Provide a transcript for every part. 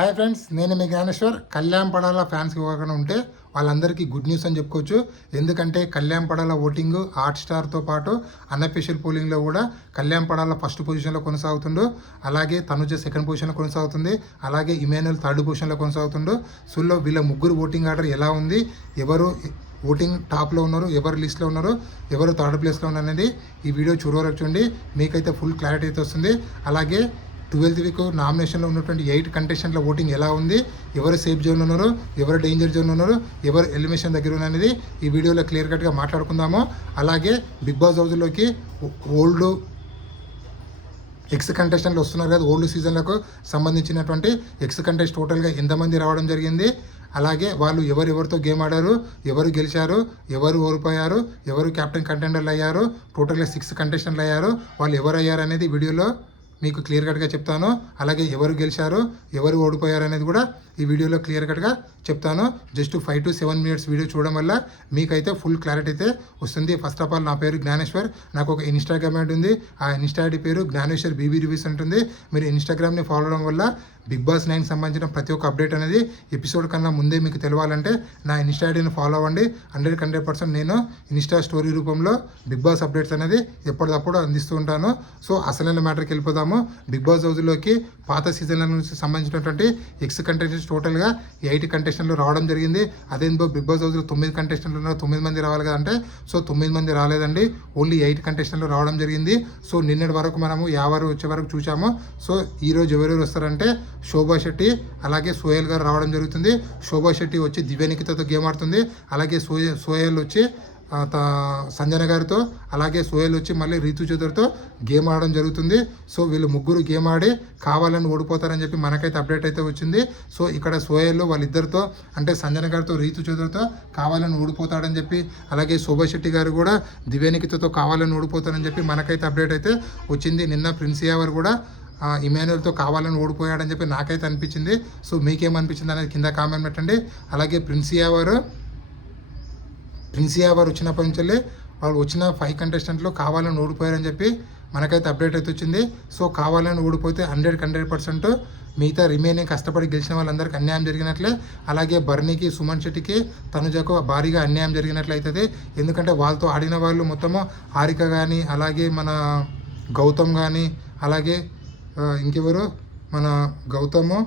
Hi friends, నేను మీ Gnaneshwar. Kalyan Padala fans ఎవరైనా ఉంటే వాళ్ళందరికీ గుడ్ న్యూస్ అని చెప్పుకోవచ్చు. ఎందుకంటే కళ్యాణ్ పడాల ఓటింగ్ హాట్‌స్టార్తో పాటు అన్అఫీషియల్ పోలింగ్లో కూడా కళ్యాణ్ పడాల ఫస్ట్ పొజిషన్లో కొనసాగుతుండు. అలాగే తనుజ సెకండ్ పొజిషన్లో కొనసాగుతుంది. అలాగే ఇమాన్యుల్ థర్డ్ పొజిషన్లో కొనసాగుతుండు. సో వీళ్ళ ముగ్గురు ఓటింగ్ ఆర్డర్ ఎలా ఉంది, ఎవరు ఓటింగ్ టాప్లో ఉన్నారు, ఎవరు లిస్ట్లో ఉన్నారు, ఎవరు థర్డ్ ప్లేస్లో ఉన్నారు అనేది ఈ వీడియో చూడవరకు చూడండి. మీకైతే ఫుల్ క్లారిటీ అయితే వస్తుంది. అలాగే 12th వీక్ నామినేషన్లో ఉన్నటువంటి 8 కంటెస్టెంట్ల ఓటింగ్ ఎలా ఉంది, ఎవరు సేఫ్ జోన్ ఉన్నారు, ఎవరు డేంజర్ జోన్ ఉన్నారు, ఎవరు ఎలిమినేషన్ దగ్గర ఉన్నారు అనేది ఈ వీడియోలో క్లియర్ కట్గా మాట్లాడుకుందాము. అలాగే బిగ్ బాస్ హౌస్లోకి ఓల్డ్ ఎక్స్ కంటెస్టెంట్లు వస్తున్నారు కదా, ఓల్డ్ సీజన్లకు సంబంధించినటువంటి ఎక్స్ కంటెస్ట్ టోటల్గా ఎంతమంది రావడం జరిగింది, అలాగే వాళ్ళు ఎవరెవరితో గేమ్ ఆడారు, ఎవరు గెలిచారు, ఎవరు ఓడిపోయారు, ఎవరు కెప్టెన్ కంటెండర్లు అయ్యారు, టోటల్గా 6 కంటెస్టెంట్లు అయ్యారు, వాళ్ళు ఎవరు అయ్యారు అనేది వీడియోలో మీకు క్లియర్ కట్గా చెప్తాను. అలాగే ఎవరు గెలిచారు, ఎవరు ఓడిపోయారు అనేది కూడా ఈ వీడియోలో క్లియర్ కట్గా చెప్తాను. జస్ట్ 5 to 7 minutes వీడియో చూడడం వల్ల మీకైతే ఫుల్ క్లారిటీ అయితే వస్తుంది. ఫస్ట్ ఆఫ్ ఆల్ నా పేరు జ్ఞానేశ్వర్. నాకు ఒక ఇన్స్టాగ్రామ్ ఐడి ఉంది. ఆ ఇన్స్టా ఐడి పేరు జ్ఞానేశ్వర్ బీబీ రివ్యూస్ ఉంటుంది. మీరు ఇన్స్టాగ్రామ్ని ఫాలో అవడం వల్ల బిగ్ బాస్ 9 సంబంధించిన ప్రతి ఒక్క అప్డేట్ అనేది ఎపిసోడ్ కన్నా ముందే మీకు తెలియాలంటే నా ఇన్స్టా ఐడిని ఫాలో అవ్వండి. 100% నేను ఇన్స్టా స్టోరీ రూపంలో బిగ్ బాస్ అప్డేట్స్ అనేది ఎప్పటికప్పుడు అందిస్తూ ఉంటాను. సో అసలైన మ్యాటర్కి వెళ్ళిపోదాము. బిగ్ బాస్ హౌస్లోకి పాత సీజన్ల నుంచి సంబంధించినటువంటి ఎక్స్ కంటెస్టెంట్స్ టోటల్గా 8 కంటెస్టెంట్లు రావడం జరిగింది. అదేందో బిగ్ బాస్ హౌస్లో 9 కంటెస్టెంట్లు ఉన్నారు, 9 మంది రావాలి కదంటే సో 9 మంది రాలేదండి, ఓన్లీ 8 కంటెస్టెంట్లు రావడం జరిగింది. సో నిన్నటి వరకు మనము 50 వచ్చే వరకు చూసాము. సో ఈరోజు ఎవరెవరు వస్తారంటే శోభా శెట్టి అలాగే సోహెల్ గారు రావడం జరుగుతుంది. శోభా శెట్టి వచ్చి దివ్యనికితతో గేమ్ ఆడుతుంది. అలాగే సోహెల్ వచ్చి సంజన గారితో, అలాగే సోహెల్ వచ్చి మళ్ళీ రీతు చౌదరితో గేమ్ ఆడడం జరుగుతుంది. సో వీళ్ళు ముగ్గురు గేమ్ ఆడి కావాలని ఓడిపోతారని చెప్పి మనకైతే అప్డేట్ అయితే వచ్చింది. సో ఇక్కడ సోహెల్ వాళ్ళిద్దరితో అంటే సంజన గారితో రీతు చౌదరితో కావాలని ఓడిపోతాడని చెప్పి, అలాగే శోభా శెట్టి గారు కూడా దివ్యనికితతో కావాలని ఓడిపోతారని చెప్పి మనకైతే అప్డేట్ అయితే వచ్చింది. నిన్న ప్రిన్స్ యావర్ కూడా ఇమాన్యుల్తో కావాలని ఓడిపోయాడని చెప్పి నాకైతే అనిపించింది. సో మీకేమనిపించింది అనేది కింద కామెంట్ పెట్టండి. అలాగే ప్రిన్స్ యావర్ వచ్చినప్పటి నుంచి వాళ్ళు వచ్చిన 5 కంటెస్టెంట్లు కావాలని ఓడిపోయారని చెప్పి మనకైతే అప్డేట్ అయితే వచ్చింది. సో కావాలని ఓడిపోతే 100% మిగతా రిమైనింగ్ కష్టపడి గెలిచిన వాళ్ళందరికీ అన్యాయం జరిగినట్లే. అలాగే బర్నీకి, సుమన్ శెట్టికి, తనుజకు భారీగా అన్యాయం జరిగినట్లయితుంది. ఎందుకంటే వాళ్ళతో ఆడిన వాళ్ళు మొత్తము హారిక కానీ, అలాగే మన గౌతమ్ కానీ, అలాగే ఇంకెవరు మన గౌతము,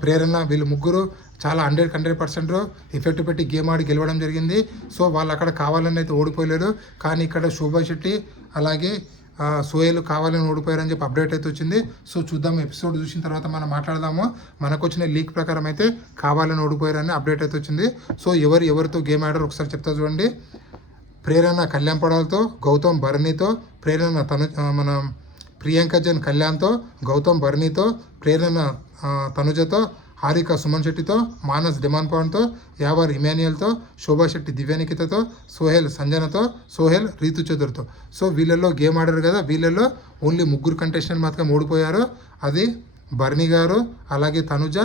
ప్రేరణ, వీళ్ళు ముగ్గురు చాలా 100% ఎఫెక్ట్ పెట్టి గేమ్ ఆడి గెలవడం జరిగింది. సో వాళ్ళు అక్కడ కావాలని అయితే ఓడిపోయలేరు. కానీ ఇక్కడ శోభా శెట్టి అలాగే సోహెల్ కావాలని ఓడిపోయారని చెప్పి అప్డేట్ అయితే వచ్చింది. సో చూద్దాం, ఎపిసోడ్ చూసిన తర్వాత మనం మాట్లాడదాము. మనకు వచ్చిన లీక్ ప్రకారం అయితే కావాలని ఓడిపోయారని అప్డేట్ అయితే వచ్చింది. సో ఎవరితో గేమ్ ఆడారు ఒకసారి చెప్తా చూడండి. ప్రేరణ కళ్యాణ్ పడాలతో, గౌతమ్ బర్నీతో, ప్రేరణ మన ప్రియాంక జన్ కళ్యాణ్తో, గౌతమ్ బర్నీతో, ప్రేరణ తనుజతో, హారిక సుమన్ శెట్టితో, మానస్ డిమాన్ పవన్తో, యావర్ ఇమాన్యుయల్తో, శోభా శెట్టి దివ్యానికితతో, సోహెల్ సంజనతో, సోహెల్ రీతు చౌదరితో. సో వీళ్ళల్లో గేమ్ ఆడారు కదా, వీళ్ళల్లో ఓన్లీ 3 కంటెస్టెంట్ మాత్రం ఓడిపోయారు. అది బర్నీ గారు, అలాగే తనుజ,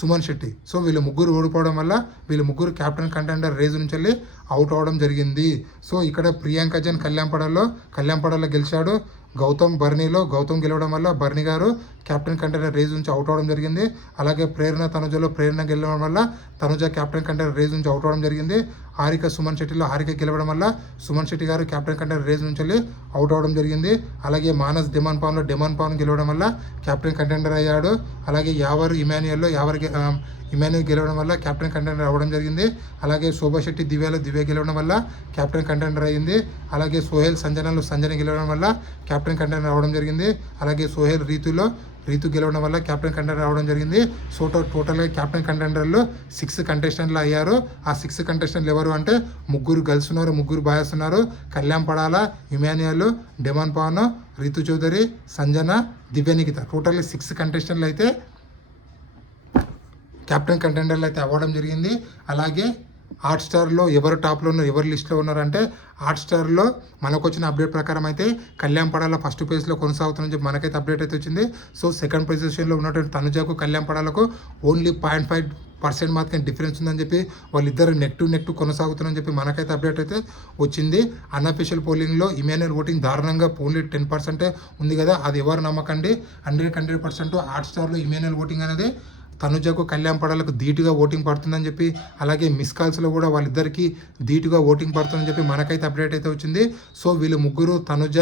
సుమన్ శెట్టి. సో వీళ్ళు ముగ్గురు ఓడిపోవడం వల్ల వీళ్ళు ముగ్గురు కెప్టెన్ కంటెండర్ రేజ్ నుంచి వెళ్ళి అవుట్ అవ్వడం జరిగింది. సో ఇక్కడ ప్రియాంక జన్ కళ్యాణ్ పడాల్లో గెలిచాడు. గౌతమ్ గెలవడం వల్ల బర్నీ గారు కెప్టెన్ కంటెండర్ రేజ్ నుంచి అవుట్ అవ్వడం జరిగింది. అలాగే ప్రేరణ గెలవడం వల్ల తనుజ కెప్టెన్ కంటెండర్ రేజ్ నుంచి అవుట్ అవ్వడం జరిగింది. హారిక సుమన్ శెట్టిలో హారిక గెలవడం వల్ల సుమన్ శెట్టి గారు కెప్టెన్ కంటెండర్ రేజ్ నుంచి వెళ్ళి అవుట్ అవ్వడం జరిగింది. అలాగే మానస్ డిమాన్ పవన్ గెలవడం వల్ల కెప్టెన్ కంటెండర్ అయ్యాడు. అలాగే ఇమాన్యుల్ గెలవడం వల్ల కెప్టెన్ కంటెండర్ అవ్వడం జరిగింది. అలాగే శోభా శెట్టి దివ్య గెలవడం వల్ల కెప్టెన్ కంటెండర్ అయ్యింది. అలాగే సోహెల్ సంజన గెలవడం వల్ల కెప్టెన్ కంటెండర్ అవ్వడం జరిగింది. అలాగే సోహెల్ రీతు గెలవడం వల్ల కెప్టెన్ కంటెండర్ అవ్వడం జరిగింది. సో టోటల్గా కెప్టెన్ కంటెండర్లు 6 కంటెస్టెంట్లు అయ్యారు. ఆ 6 కంటెస్టెంట్లు ఎవరు అంటే 3 గర్ల్స్ ఉన్నారు, 3 బాయ్స్ ఉన్నారు. కళ్యాణ్ పడాల, ఇమాన్యుయల్, డిమాన్ పవన్, రీతు చౌదరి, సంజన, దివ్యనికిత. టోటల్లీ 6 కంటెస్టెంట్లు అయితే కెప్టెన్ కంటెండర్లు అయితే అవ్వడం జరిగింది. అలాగే హాట్‌స్టార్లో ఎవరు టాప్లో ఉన్నారు, ఎవరు లిస్ట్లో ఉన్నారంటే హాట్‌స్టార్లో మనకు వచ్చిన అప్డేట్ ప్రకారం అయితే కళ్యాణ్ పడాల ఫస్ట్ ప్లేస్లో కొనసాగుతుందని చెప్పి మనకైతే అప్డేట్ అయితే వచ్చింది. సో సెకండ్ పొజిషన్లో ఉన్నటువంటి తనుజకు, కళ్యాణ్ పడాలకు ఓన్లీ పర్సెంట్ మాత్రం డిఫరెన్స్ ఉందని చెప్పి వాళ్ళిద్దరు నెక్ టు కొనసాగుతున్నారని చెప్పి మనకైతే అప్డేట్ అయితే వచ్చింది. అన్అఫీషియల్ పోలింగ్లో ఇమాన్యుయల్ ఓటింగ్ దారుణంగా ఓన్లీ 10% ఉంది కదా, అది ఎవరు నమ్మకండి. 100% హాట్స్టార్లో ఇమాన్యుయల్ ఓటింగ్ అనేది తనుజకు కళ్యాణ్ పడాలకు ధీటుగా ఓటింగ్ పడుతుందని చెప్పి, అలాగే మిస్ కాల్స్లో కూడా వాళ్ళిద్దరికీ ధీటుగా ఓటింగ్ పడుతుందని చెప్పి మనకైతే అప్డేట్ అయితే వచ్చింది. సో వీళ్ళు ముగ్గురు తనుజ,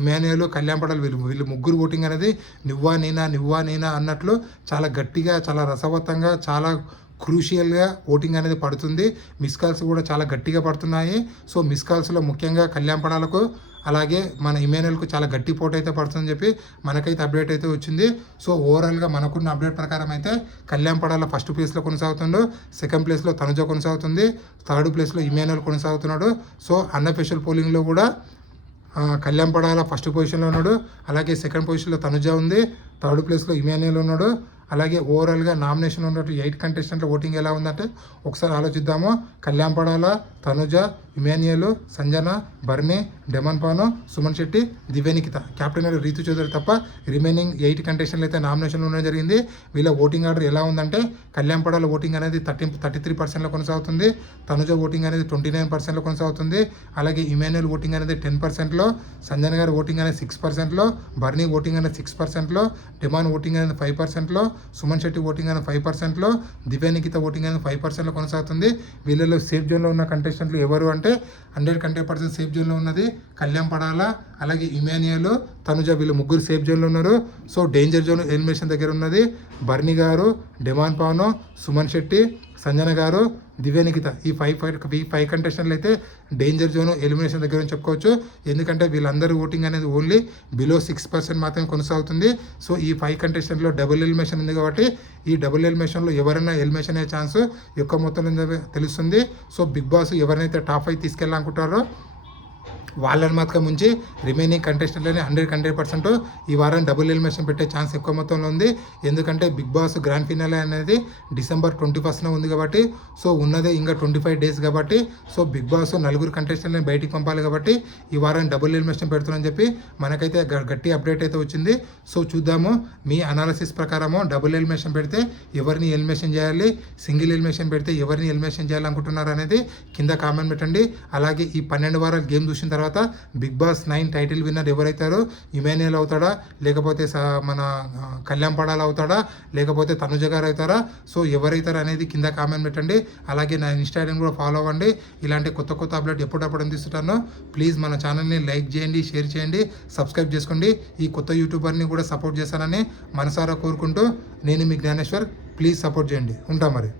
ఇమాన్యుయల్, కళ్యాణ్ పడాలి వీళ్ళు ముగ్గురు ఓటింగ్ అనేది నువ్వా నేనా అన్నట్లు చాలా గట్టిగా, చాలా రసవత్తంగా, చాలా క్రూషియల్గా ఓటింగ్ అనేది పడుతుంది. మిస్ కాల్స్ కూడా చాలా గట్టిగా పడుతున్నాయి. సో మిస్ కాల్స్లో ముఖ్యంగా కళ్యాణ్ పడాలకు అలాగే మన ఇమాన్యుయల్కు చాలా గట్టి పోటీ అయితే పడుతుందని చెప్పి మనకైతే అప్డేట్ అయితే వచ్చింది. సో ఓవరాల్గా మనకున్న అప్డేట్ ప్రకారం అయితే కళ్యాణ్ పడాల ఫస్ట్ ప్లేస్లో కొనసాగుతుండు, సెకండ్ ప్లేస్లో తనుజ కొనసాగుతుంది, థర్డ్ ప్లేస్లో ఇమాన్యుయల్ కొనసాగుతున్నాడు. సో అన్అఫీషియల్ పోలింగ్లో కూడా కళ్యాణ్ పడాల ఫస్ట్ పొజిషన్లో ఉన్నాడు, అలాగే సెకండ్ పొజిషన్లో తనుజ ఉంది, థర్డ్ ప్లేస్లో ఇమాన్యుయల్ ఉన్నాడు. అలాగే ఓవరాల్గా నామినేషన్ ఉన్నట్టు 8 కంటెస్టెంట్ల ఓటింగ్ ఎలా ఉందంటే ఒకసారి ఆలోచిద్దాము. కళ్యాణ్ పడాల, తనుజ, ఇమాన్యుయల్, సంజన, బర్నీ, డెమన్ పాను, సుమన్ శెట్టి, దివ్యనికిత, కెప్టెన్ రీతు చౌదరి తప్ప రిమైనింగ్ 8 కంటెస్టెంట్లు అయితే నామినేషన్లో ఉండడం జరిగింది. వీళ్ళ ఓటింగ్ ఆర్డర్ ఎలా ఉందంటే కళ్యాణ్ పడాల ఓటింగ్ అనేది 33% కొనసాగుతుంది, తనుజ ఓటింగ్ అనేది 29% కొనసాగుతుంది, అలాగే ఇమాన్యుయల్ ఓటింగ్ అనేది 10%, సంజన గారి ఓటింగ్ అనేది 6%, బర్నీ ఓటింగ్ అనేది 6%, డెమాన్ ఓటింగ్ అనేది 5%, సుమన్ శెట్టి ఓటింగ్ అనేది 5%, దివ్యనికిత ఓటింగ్ అనేది 5% కొనసాగుతుంది. వీళ్ళలో సేఫ్ జోన్లో ఉన్న కంటెస్టెంట్లు ఎవరు అంటే 100% సేఫ్ జోన్లో ఉన్నది కళ్యాణ్ పడాల, అలాగే ఇమాన్యుయల్, తనుజ, వీళ్ళు ముగ్గురు సేఫ్ జోన్లో ఉన్నారు. సో డేంజర్ జోన్ ఎలిమినేషన్ దగ్గర ఉన్నది బర్నీ గారు, డెమాన్ పాను, సుమన్ శెట్టి, సంజన గారు, దివ్యనికిత. ఈ ఫైవ్ కంటెస్టెంట్లు అయితే డేంజర్ జోన్ ఎలిమినేషన్ దగ్గర నుంచి చెప్పుకోవచ్చు. ఎందుకంటే వీళ్ళందరూ ఓటింగ్ అనేది ఓన్లీ బిలో 6% మాత్రమే కొనసాగుతుంది. సో ఈ 5 కంటెస్టెంట్లో డబుల్ ఎలిమినేషన్ ఉంది కాబట్టి ఈ డబుల్ ఎలిమినేషన్లో ఎవరైనా ఎలిమినేషన్ అయ్యే ఛాన్స్ ఎక్కువ మొత్తంలో తెలుస్తుంది. సో బిగ్ బాస్ ఎవరైతే టాప్ 5 తీసుకెళ్ళాలనుకుంటారో వాళ్ళని మాత్రం ముంచి రిమైనింగ్ కంటెస్టెంట్లని 100% ఈ వారం డబుల్ ఎలిమినేషన్ పెట్టే ఛాన్స్ ఎక్కువ మొత్తంలో ఉంది. ఎందుకంటే బిగ్ బాస్ గ్రాండ్ ఫినాలే అనేది డిసెంబర్ 21న ఉంది కాబట్టి, సో ఉన్నదే ఇంకా 25 డేస్ కాబట్టి, సో బిగ్ బాస్ 4 కంటెస్టెంట్లని బయటికి పంపాలి కాబట్టి ఈ వారం డబుల్ ఎలిమినేషన్ పెడుతుందని చెప్పి మనకైతే గట్టి అప్డేట్ అయితే వచ్చింది. సో చూద్దాము మీ అనాలిసిస్ ప్రకారము డబుల్ ఎలిమినేషన్ పెడితే ఎవరిని ఎలిమినేషన్ చేయాలి, సింగిల్ ఎలిమినేషన్ పెడితే ఎవరిని ఎలిమినేషన్ చేయాలనుకుంటున్నారు అనేది కింద కామెంట్ పెట్టండి. అలాగే ఈ 12 వారాల గేమ్ చూసిన తర్వాత బిగ్ బాస్ 9 టైటిల్ విన్నర్ ఎవరైతారో ఇమాన్యుయల్ అవుతాడా, లేకపోతే మన కళ్యాణ్ పడాల అవుతాడా, లేకపోతే తనుజ గారు అవుతారా, సో ఎవరైతారా అనేది కింద కామెంట్ పెట్టండి. అలాగే నా ఇన్స్టాగ్రామ్ కూడా ఫాలో అవ్వండి. ఇలాంటి కొత్త అప్డేట్ ఎప్పుడప్పుడు అందిస్తుంటాను. ప్లీజ్ మన ఛానల్ని లైక్ చేయండి, షేర్ చేయండి, సబ్స్క్రైబ్ చేసుకోండి. ఈ కొత్త యూట్యూబర్ని కూడా సపోర్ట్ చేస్తానని మనసారా కోరుకుంటూ నేను మీ జ్ఞానేశ్వర్. ప్లీజ్ సపోర్ట్ చేయండి. ఉంటా మరి.